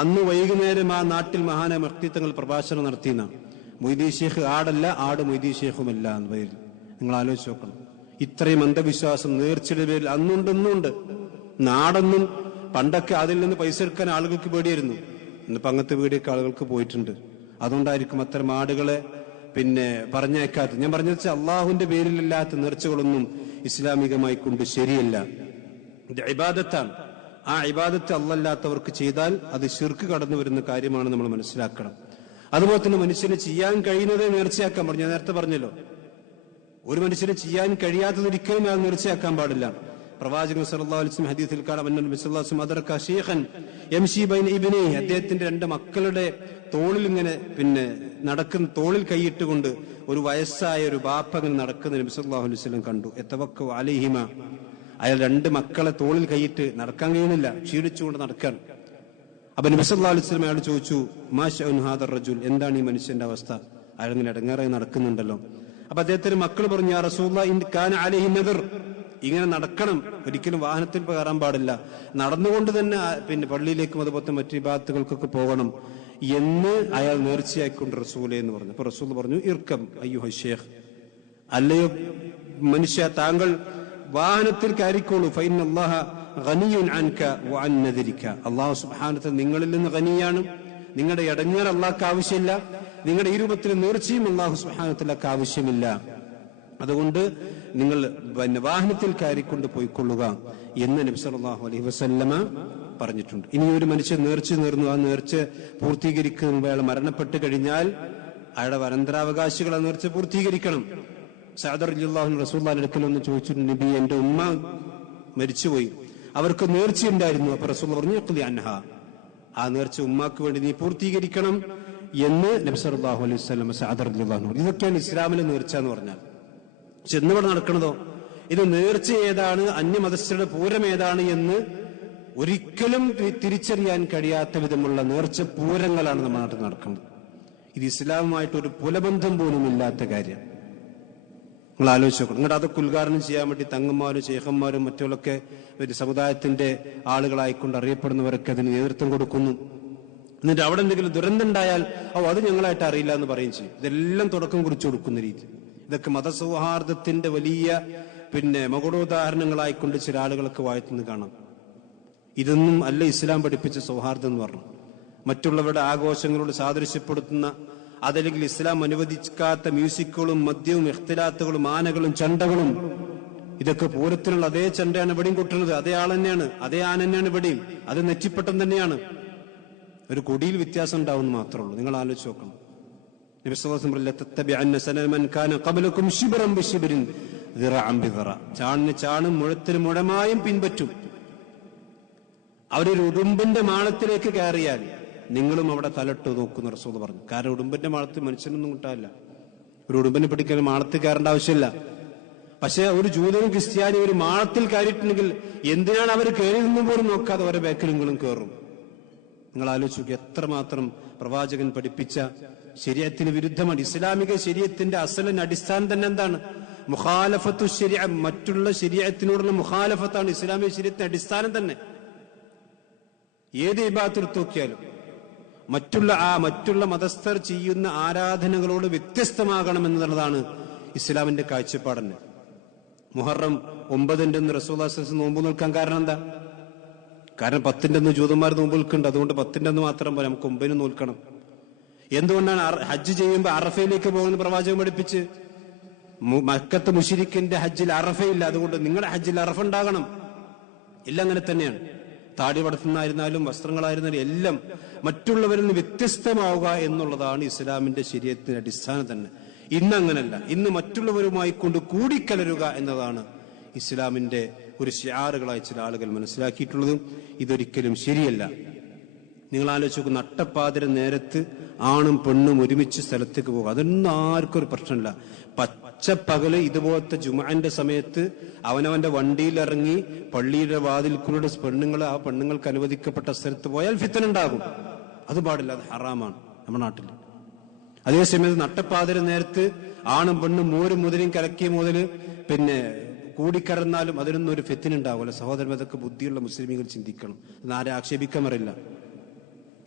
അന്ന് വൈകുന്നേരം ആ നാട്ടിൽ മഹാനായ മക്തിത്വങ്ങൾ പ്രഭാഷണം നടത്തിയെന്ന മൊയ്തീൻ ശൈഖ് ആടല്ല, ആട് മൊയ്തീൻ ശൈഖുമല്ല എന്ന് പേരിൽ. നിങ്ങൾ ആലോചിച്ച് നോക്കണം. ഇത്രയും അന്ധവിശ്വാസം നേർച്ചയുടെ പേരിൽ അന്നുണ്ട്. നാടൊന്നും പണ്ടൊക്കെ അതിൽ നിന്ന് പൈസ എടുക്കാൻ ആളുകൾക്ക് പേടിയായിരുന്നു. ഇന്നിപ്പോ അങ്ങനത്തെ പേടിയൊക്കെ ആളുകൾക്ക് പോയിട്ടുണ്ട്. അതുകൊണ്ടായിരിക്കും അത്തരം ആടുകളെ പിന്നെ പറഞ്ഞേക്കാത്തത്. ഞാൻ പറഞ്ഞു വെച്ചാൽ അള്ളാഹുവിന്റെ പേരിലില്ലാത്ത നേർച്ചകളൊന്നും ഇസ്ലാമികമായി കൊണ്ട് ശരിയല്ല. ഇത് ഇബാദത്താണ്. ആ ഇബാദത്ത് അല്ലാത്തവർക്ക് ചെയ്താൽ അത് ശിർക്ക് കടന്നു വരുന്ന കാര്യമാണ് നമ്മൾ മനസ്സിലാക്കണം. അതുപോലെ തന്നെ മനുഷ്യന് ചെയ്യാൻ കഴിയുന്നതേ നേർച്ചയാക്കാൻ പറഞ്ഞു. ഞാൻ നേരത്തെ പറഞ്ഞല്ലോ, ഒരു മനുഷ്യന് ചെയ്യാൻ കഴിയാത്തത് ഒരിക്കലും അത് നേർച്ചയാക്കാൻ പാടില്ല. പ്രവാചകൻ സല്ലല്ലാഹു അലൈഹി വസല്ലം ഹദീസിൽ കാണാം, നബി സല്ലല്ലാഹു അലൈഹി വസല്ലം അദറക ശൈഖൻ യംശി ബൈന ഇബ്നൈഹി, അദ്ദേഹത്തിന്റെ രണ്ട് മക്കളുടെ തോളിൽ ഇങ്ങനെ പിന്നെ നടക്കുന്ന, തോളിൽ കൈയിട്ടുകൊണ്ട് ഒരു വയസ്സായ ഒരു ബാപ്പ ഇങ്ങനെ നടക്കുന്ന നബി സല്ലല്ലാഹു അലൈഹി വസല്ലം കണ്ടു. യതവക്കു അലൈഹിമ, അയാൾ രണ്ട് മക്കളെ തോളിൽ കൈയിട്ട് നടക്കാൻ കഴിയുന്നില്ല, ക്ഷീണിച്ചുകൊണ്ട് നടക്കാൻ. അപ്പൊ നബി സല്ലല്ലാഹു അലൈഹി വസല്ലം അയാൾ ചോദിച്ചു, മാ ശഅനു ഹാദർ റജുൽ, എന്താണ് ഈ മനുഷ്യന്റെ അവസ്ഥ, അയാൾ ഇങ്ങനെ ഇടങ്ങേറായി നടക്കുന്നുണ്ടല്ലോ. അപ്പൊ അദ്ദേഹത്തിന് മക്കൾ പറഞ്ഞു, യാ റസൂലുള്ളാഹി ഇൻ കാന അലൈഹി നദർ, ഇങ്ങനെ നടക്കണം, ഒരിക്കലും വാഹനത്തിൽ കയറാൻ പാടില്ല, നടന്നുകൊണ്ട് തന്നെ പിന്നെ പള്ളിയിലേക്കും അതുപോലെ മറ്റു ഇബാദത്തുകൾക്കൊക്കെ പോകണം എന്ന് അയാൾ നേർച്ചയായിക്കൊണ്ട് റസൂലേ എന്ന് പറഞ്ഞു. അപ്പൊ റസൂൽ പറഞ്ഞു, ഇർകം അയ്യുഹ ശൈഖ്, അല്ലയോ മനുഷ്യ, താങ്കൾ വാഹനത്തിൽ കയറിക്കോളൂ. ഫഇന്നല്ലാഹ ഗനിയുൻ അൻക വഅൻ നദരിക, അല്ലാഹു സുബ്ഹാനഹു വതആല നിങ്ങളിൽ നിന്ന് ഗനിയാണ്, നിങ്ങളുടെ ഇടങ്ങേർ അല്ലാഹുക്ക് ആവശ്യമില്ല, നിങ്ങളുടെ ഈ രൂപത്തിൽ നേർച്ചയും അല്ലാഹു സുബ്ഹാനഹു വതആലക്ക് ആവശ്യമില്ല. അതുകൊണ്ട് നിങ്ങൾ പിന്നെ വാഹനത്തിൽ കയറിക്കൊണ്ട് പോയിക്കൊള്ളുക എന്ന് നബി സല്ലല്ലാഹു അലൈഹി വസല്ലമ പറഞ്ഞിട്ടുണ്ട്. ഇനി ഒരു മനുഷ്യൻ നേർച്ച നേർന്നു, ആ നേർച്ച പൂർത്തീകരിക്കുന്ന അയാൾ മരണപ്പെട്ട് കഴിഞ്ഞാൽ അയാളുടെ അനന്തരാവകാശികൾ ആ നേർച്ച പൂർത്തീകരിക്കണം. സഅദ് റളിയല്ലാഹു അൻഹു റസൂലുള്ളാഹിയുടെ അടുക്കൽ ഒന്ന് ചോദിച്ചിട്ടുണ്ട്, നബി എന്റെ ഉമ്മ മരിച്ചുപോയി, അവർക്ക് നേർച്ച ഉണ്ടായിരുന്നു. അപ്പൊ റസൂൽ പറഞ്ഞു, യഖ്ലി അൻഹ, ആ നേർച്ച ഉമ്മാക്ക് വേണ്ടി നീ പൂർത്തീകരിക്കണം എന്ന് നബി സല്ലല്ലാഹു അലൈഹി വസല്ലം സഅദ് റളിയല്ലാഹു അൻഹു. ഇതൊക്കെയാണ് ഇസ്ലാമിലെ നേർച്ച എന്ന് പറഞ്ഞാൽ. പക്ഷെ എന്നിവിടെ നടക്കണതോ, ഇത് നേർച്ച ഏതാണ്, അന്യമതസ്ഥരുടെ പൂരം ഏതാണ് എന്ന് ഒരിക്കലും തിരിച്ചറിയാൻ കഴിയാത്ത വിധമുള്ള നേർച്ച പൂരങ്ങളാണ് നമ്മുടെ നാട്ടിൽ നടക്കുന്നത്. ഇത് ഇസ്ലാമുമായിട്ട് ഒരു പുലബന്ധം പോലും ഇല്ലാത്ത കാര്യം. നിങ്ങൾ ആലോചിച്ച് നോക്കണം. നിങ്ങളുടെ അതൊക്കെ ഉദ്ഘാടനം ചെയ്യാൻ വേണ്ടി തങ്ങന്മാരും ശേഖന്മാരും മറ്റുള്ളൊക്കെ ഒരു സമുദായത്തിന്റെ ആളുകളായിക്കൊണ്ട് അറിയപ്പെടുന്നവരൊക്കെ അതിന് നേതൃത്വം കൊടുക്കുന്നു. എന്നിട്ട് അവിടെ എന്തെങ്കിലും ദുരന്തം ഉണ്ടായാൽ അത് ഞങ്ങളായിട്ട് അറിയില്ല എന്ന് പറയും ചെയ്യും. ഇതെല്ലാം തുടക്കം കുറിച്ചു കൊടുക്കുന്ന രീതി. ഇതൊക്കെ മതസൗഹാർദ്ദത്തിന്റെ വലിയ പിന്നെ മകുടോദാഹരണങ്ങളായിക്കൊണ്ട് ചില ആളുകളൊക്കെ വാഴ്ത്തുന്നത് കാണാം. ഇതൊന്നും അല്ല ഇസ്ലാം പഠിപ്പിച്ച സൗഹാർദ്ദം എന്ന് പറഞ്ഞു. മറ്റുള്ളവരുടെ ആഘോഷങ്ങളോട് സാദൃശ്യപ്പെടുത്തുന്ന, അതല്ലെങ്കിൽ ഇസ്ലാം അനുവദിക്കാത്ത മ്യൂസിക്കുകളും മദ്യവും ഇഖ്തിലാത്തുകളും ആനകളും ചണ്ടകളും, ഇതൊക്കെ പൂരത്തിനുള്ള അതേ ചണ്ടയാണ് ഇവിടെയും കൊട്ടുന്നത്, അതേ ആൾ തന്നെയാണ്, അതേ ആന തന്നെയാണ് ഇവിടെയും, അത് നെറ്റിപ്പട്ടം തന്നെയാണ്. ഒരു കൊടിയിൽ വ്യത്യാസം ഉണ്ടാവുമെന്ന് മാത്രമേ ഉള്ളൂ. നിങ്ങൾ ആലോചിച്ച് നോക്കണം. നബി സല്ലല്ലാഹു അലൈഹി വസല്ലം തത്തബിഅന്ന സനന മൻ കാന ഖബലകും ശിബ്റൻ ബിശിബ്രിൻ ദിറഅൻ ബിദിറ, ചാണിന് ചാണും മുഴത്തിന് മുഴമായും പിൻപറ്റും. അവരൊരു ഉടുമ്പിന്റെ മാളത്തിലേക്ക് കയറിയാൽ നിങ്ങളും അവിടെ തലട്ട് നോക്കുന്ന റസൂൽ പറഞ്ഞു. കാരണം ഉടുമ്പിന്റെ മാളത്തിൽ മനുഷ്യനൊന്നും കിട്ടാനില്ല. ഒരു ഉടുമ്പിനെ പിടിക്കാൻ മാളത്തിൽ കയറേണ്ട ആവശ്യമില്ല. പക്ഷെ ഒരു ജൂതനും ക്രിസ്ത്യാനിയും ഒരു മാളത്തിൽ കയറിയിട്ടുണ്ടെങ്കിൽ എന്തിനാണ് അവർ കയറി നിന്നും പോലും നോക്കാതെ അവരെ ബാക്കിൽ നിങ്ങളും കയറും. നിങ്ങൾ ആലോചിച്ച് നോക്കി, എത്രമാത്രം പ്രവാചകൻ പഠിപ്പിച്ച ശരീഅത്തിന് വിരുദ്ധമാണ്. ഇസ്ലാമിക ശരീഅത്തിന്റെ അസലിന് അടിസ്ഥാനം തന്നെ എന്താണ്? മുഖാലഫത്തു ശരീഅ, മറ്റുള്ള ശരീഅത്തിനോടുള്ള മുഖാലഫത്താണ് ഇസ്ലാമിക ശരീഅത്തിന്റെ അടിസ്ഥാനം തന്നെ. ഏത് ഇബാദത്ത് എടുത്തു നോക്കിയാലും മറ്റുള്ള മതസ്ഥർ ചെയ്യുന്ന ആരാധനകളോട് വ്യത്യസ്തമാകണം എന്നുള്ളതാണ് ഇസ്ലാമിന്റെ കാഴ്ചപ്പാട് തന്നെ. മുഹറം 9 റസൂലുള്ളാഹി സ്വല്ലല്ലാഹു അലൈഹി വസല്ലം നോമ്പ് നോൽക്കാൻ കാരണം എന്താ? കാരണം 10 ജൂതന്മാർ നോമ്പ് നിൽക്കുന്നുണ്ട്. അതുകൊണ്ട് 10 മാത്രം പോലെ നമുക്ക് 9 നോൽക്കണം. എന്തുകൊണ്ടാണ് ഹജ്ജ് ചെയ്യുമ്പോൾ അറഫയിലേക്ക് പോകുന്ന പ്രവാചകൻ പഠിപ്പിച്ച്? മക്കത്തെ മുശ്രിക്കിന്റെ ഹജ്ജിൽ അറഫയില്ല, അതുകൊണ്ട് നിങ്ങളുടെ ഹജ്ജിൽ അറഫ ഉണ്ടാകണം. എല്ലാം അങ്ങനെ തന്നെയാണ്. താടി വളർത്തുന്നതായിരുന്നാലും വസ്ത്രങ്ങളായിരുന്നാലും എല്ലാം മറ്റുള്ളവരിൽ നിന്ന് വ്യത്യസ്തമാവുക എന്നുള്ളതാണ് ഇസ്ലാമിന്റെ ശരീഅത്തിന്റെ അടിസ്ഥാനം തന്നെ. ഇന്ന് അങ്ങനല്ല. ഇന്ന് മറ്റുള്ളവരുമായി കൊണ്ട് കൂടിക്കലരുക എന്നതാണ് ഇസ്ലാമിന്റെ ഒരു ശിആറുകളായി ചില ആളുകൾ മനസ്സിലാക്കിയിട്ടുള്ളത്. ഇതൊരിക്കലും ശരിയല്ല. നിങ്ങൾ ആലോചിച്ച് നട്ടപ്പാതിര നേരത്ത് ആണും പെണ്ണും ഒരുമിച്ച് സ്ഥലത്തേക്ക് പോകുക, അതൊന്നും ആർക്കും ഒരു പ്രശ്നമില്ല. പച്ചപ്പകല് ഇതുപോലത്തെ ജുമുഅന്റെ സമയത്ത് അവനവന്റെ വണ്ടിയിലിറങ്ങി പള്ളിയുടെ വാതിൽക്കുള്ളുടെ പെണ്ണുങ്ങൾ ആ പെണ്ണുങ്ങൾക്ക് അനുവദിക്കപ്പെട്ട സ്ഥലത്ത് പോയാൽ ഫിത്ന ഉണ്ടാകും. അത് പാടില്ല, അത് ഹറാമാണ് നമ്മുടെ നാട്ടിൽ. അതേസമയത്ത് നട്ടപ്പാതിര നേരത്ത് ആണും പെണ്ണും മോരും മുതലും കലക്കിയ മുതല് കൂടിക്കറന്നാലും അതിനൊന്നും ഒരു ഫിത്ന ഉണ്ടാവില്ല. സഹോദരൻ, അതൊക്കെ ബുദ്ധിയുള്ള മുസ്ലിമീങ്ങൾ ചിന്തിക്കണം. ആരെ ആക്ഷേപിക്കാൻ വരില്ല.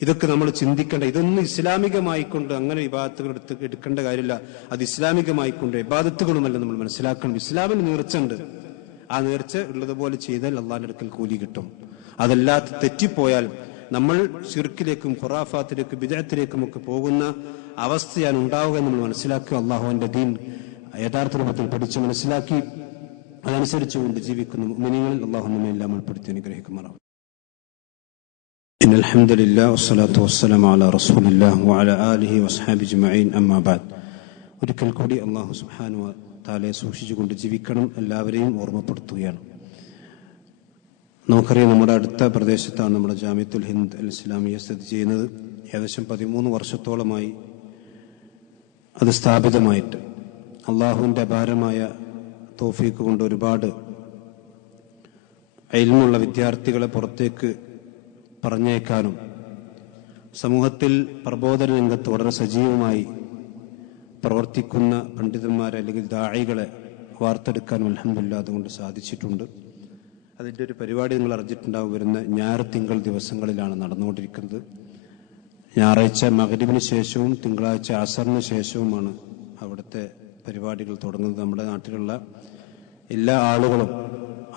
ഇതൊക്കെ നമ്മൾ ചിന്തിക്കേണ്ട. ഇതൊന്നും ഇസ്ലാമികമായിക്കൊണ്ട് അങ്ങനെ ഇബാദത്തുകൾ എടുക്കേണ്ട കാര്യമില്ല. അത് ഇസ്ലാമികമായിക്കൊണ്ട് ഇബാദത്തുകളുമല്ല നമ്മൾ മനസ്സിലാക്കണം. ഇസ്ലാമിന് നേർച്ചയുണ്ട്. ആ നേർച്ച ഉള്ളതുപോലെ ചെയ്താൽ അള്ളാഹിന്റെ അടുക്കൽ കൂലി കിട്ടും. അതല്ലാത്ത തെറ്റിപ്പോയാൽ നമ്മൾ ശിർക്കിലേക്കും ഖുറാഫാത്തിലേക്കും ബിദ്അത്തിലേക്കും ഒക്കെ പോകുന്ന അവസ്ഥയാണ് ഉണ്ടാവുക എന്ന് നമ്മൾ മനസ്സിലാക്കുക. അള്ളാഹുവിന്റെ ദീൻ യഥാർത്ഥ രൂപത്തിൽ പഠിച്ച് മനസ്സിലാക്കി അതനുസരിച്ചുകൊണ്ട് ജീവിക്കുന്ന മുഅ്മിനീങ്ങളിൽ അള്ളാഹു നമ്മെ എല്ലാം ഉൾപ്പെടുത്തി അനുഗ്രഹിക്കുമാറാവട്ടെ. ഇന്നൽ ഹംദുലില്ലാഹി വസ്സലാത്തു വസ്സലാമു അലാ റസൂലില്ലാഹി വഅലാ ആലിഹി വസ്ഹബിഹി അജ്മഈൻ. അമ്മാ ബഅദ്. ഒരിക്കൽ കൂടി അല്ലാഹു സുബ്ഹാനഹു വ തആലയെ സൂക്ഷിച്ചുകൊണ്ട് ജീവിക്കണം എല്ലാവരെയും ഓർമ്മപ്പെടുത്തുകയാണ്. നമുക്കറിയാം, നമ്മുടെ അടുത്ത പ്രദേശത്താണ് നമ്മുടെ ജാമിഅത്തുൽ ഹിന്ദ് അൽ ഇസ്ലാമിയ സ്ഥിതി ചെയ്യുന്നത്. ഏകദേശം 13 വർഷത്തോളമായി അത് സ്ഥാപിതമായിട്ട് അള്ളാഹുവിൻ്റെ അപാരമായ തൗഫീഖ് കൊണ്ട് ഒരുപാട് ഇൽമുള്ള വിദ്യാർത്ഥികളെ പുറത്തേക്ക് പറഞ്ഞേക്കാനും സമൂഹത്തിൽ പ്രബോധന രംഗത്ത് വളരെ സജീവമായി പ്രവർത്തിക്കുന്ന പണ്ഡിതന്മാരെ അല്ലെങ്കിൽ ദാഇകളെ വാർത്തെടുക്കാനും അൽഹംദുലില്ലാഹ് അതുകൊണ്ട് സാധിച്ചിട്ടുണ്ട്. അതിൻ്റെ ഒരു പരിപാടി നിങ്ങൾ അറിഞ്ഞിട്ടുണ്ടാവും. വരുന്ന ഞായർ തിങ്കൾ ദിവസങ്ങളിലാണ് നടന്നുകൊണ്ടിരിക്കുന്നത്. ഞായറാഴ്ച മഗ്രിബിന് ശേഷവും തിങ്കളാഴ്ച അസറിന് ശേഷവുമാണ് അവിടുത്തെ പരിപാടികൾ തുടങ്ങുന്നത്. നമ്മുടെ നാട്ടിലുള്ള എല്ലാ ആളുകളും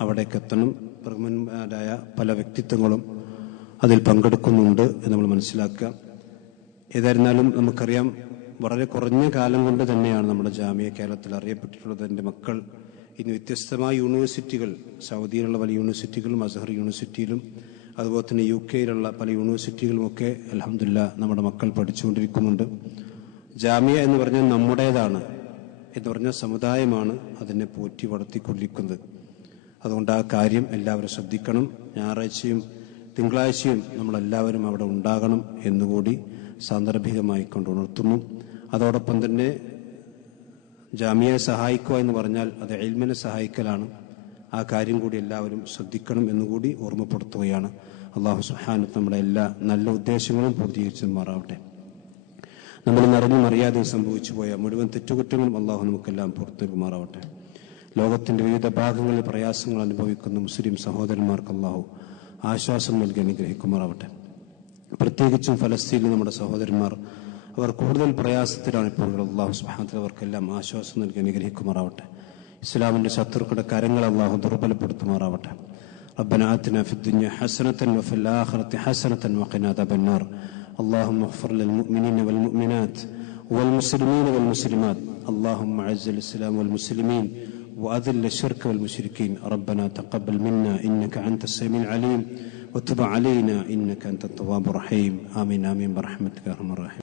അവിടേക്ക് എത്തണം. പ്രമുഖന്മാരായ പല വ്യക്തിത്വങ്ങളും അതിൽ പങ്കെടുക്കുന്നുണ്ട് എന്ന് നമ്മൾ മനസ്സിലാക്കുക. ഏതായിരുന്നാലും നമുക്കറിയാം, വളരെ കുറഞ്ഞ കാലം കൊണ്ട് തന്നെയാണ് നമ്മുടെ ജാമിയ കേരളത്തിൽ അറിയപ്പെട്ടിട്ടുള്ളത്. എൻ്റെ മക്കൾ ഇന്ന് വ്യത്യസ്തമായ യൂണിവേഴ്സിറ്റികൾ, സൗദിയിലുള്ള പല യൂണിവേഴ്സിറ്റികളും അസ്ഹർ യൂണിവേഴ്സിറ്റിയിലും അതുപോലെ തന്നെ UK-യിലുള്ള പല യൂണിവേഴ്സിറ്റികളുമൊക്കെ അൽഹംദുലില്ലാഹ് നമ്മുടെ മക്കൾ പഠിച്ചുകൊണ്ടിരിക്കുന്നുണ്ട്. ജാമിയ എന്ന് പറഞ്ഞാൽ നമ്മുടേതാണ് എന്ന് പറഞ്ഞ സമുദായമാണ് അതിനെ പോറ്റി വളർത്തിക്കൊണ്ടിരിക്കുന്നത്. അതുകൊണ്ട് ആ കാര്യം എല്ലാവരും ശ്രദ്ധിക്കണം. ഞായറാഴ്ചയും തിങ്കളാഴ്ചയും നമ്മളെല്ലാവരും അവിടെ ഉണ്ടാകണം എന്നുകൂടി സാന്ദർഭികമായി കൊണ്ട് ഉണർത്തുന്നു. അതോടൊപ്പം തന്നെ ജാമിയയെ സഹായിക്കുക എന്ന് പറഞ്ഞാൽ അത് ഇൽമിനെ സഹായിക്കലാണ്. ആ കാര്യം കൂടി എല്ലാവരും ശ്രദ്ധിക്കണം എന്നുകൂടി ഓർമ്മപ്പെടുത്തുകയാണ്. അല്ലാഹു സുബ്ഹാനഹു നമ്മുടെ എല്ലാ നല്ല ഉദ്ദേശങ്ങളും പൂർത്തീകരിച്ചു മാറാവട്ടെ. നമ്മൾ നിറഞ്ഞും അറിയാതെ സംഭവിച്ചു പോയ മുഴുവൻ തെറ്റുകുറ്റങ്ങളും അള്ളാഹു നമുക്കെല്ലാം പുറത്തേക്കുമാറാവട്ടെ. ലോകത്തിന്റെ വിവിധ ഭാഗങ്ങളിൽ പ്രയാസങ്ങൾ അനുഭവിക്കുന്ന മുസ്ലിം സഹോദരന്മാർക്ക് അള്ളാഹു ആശ്വാസം നൽകി അനുഗ്രഹിക്കുമാറാവട്ടെ. പ്രത്യേകിച്ചും ഫലസ്തീനിൽ നമ്മുടെ സഹോദരന്മാർ അവർ കൂടുതൽ പ്രയാസത്തിലാണ് ഇപ്പോൾ. അള്ളാഹു സുബ്ഹാനഹു അവർക്കെല്ലാം ആശ്വാസം നൽകി അനുഗ്രഹിക്കുമാറാവട്ടെ. ഇസ്ലാമിന്റെ ശത്രുക്കളുടെ കരങ്ങൾ അള്ളാഹു ദുർബലപ്പെടുത്തുമാറാവട്ടെ. ربنا آتنا في الدنيا حسنة وفي الآخرة حسنة وقنا عذاب النار. اللهم اغفر للمؤمنين والمؤمنات والمسلمين والمسلمات. اللهم اعز الإسلام والمسلمين وأذل الشرك والمشركين. ربنا تقبل منا إنك أنت السميع العليم وتب علينا إنك أنت التواب الرحيم. آمين آمين برحمتك يا أرحم الراحمين.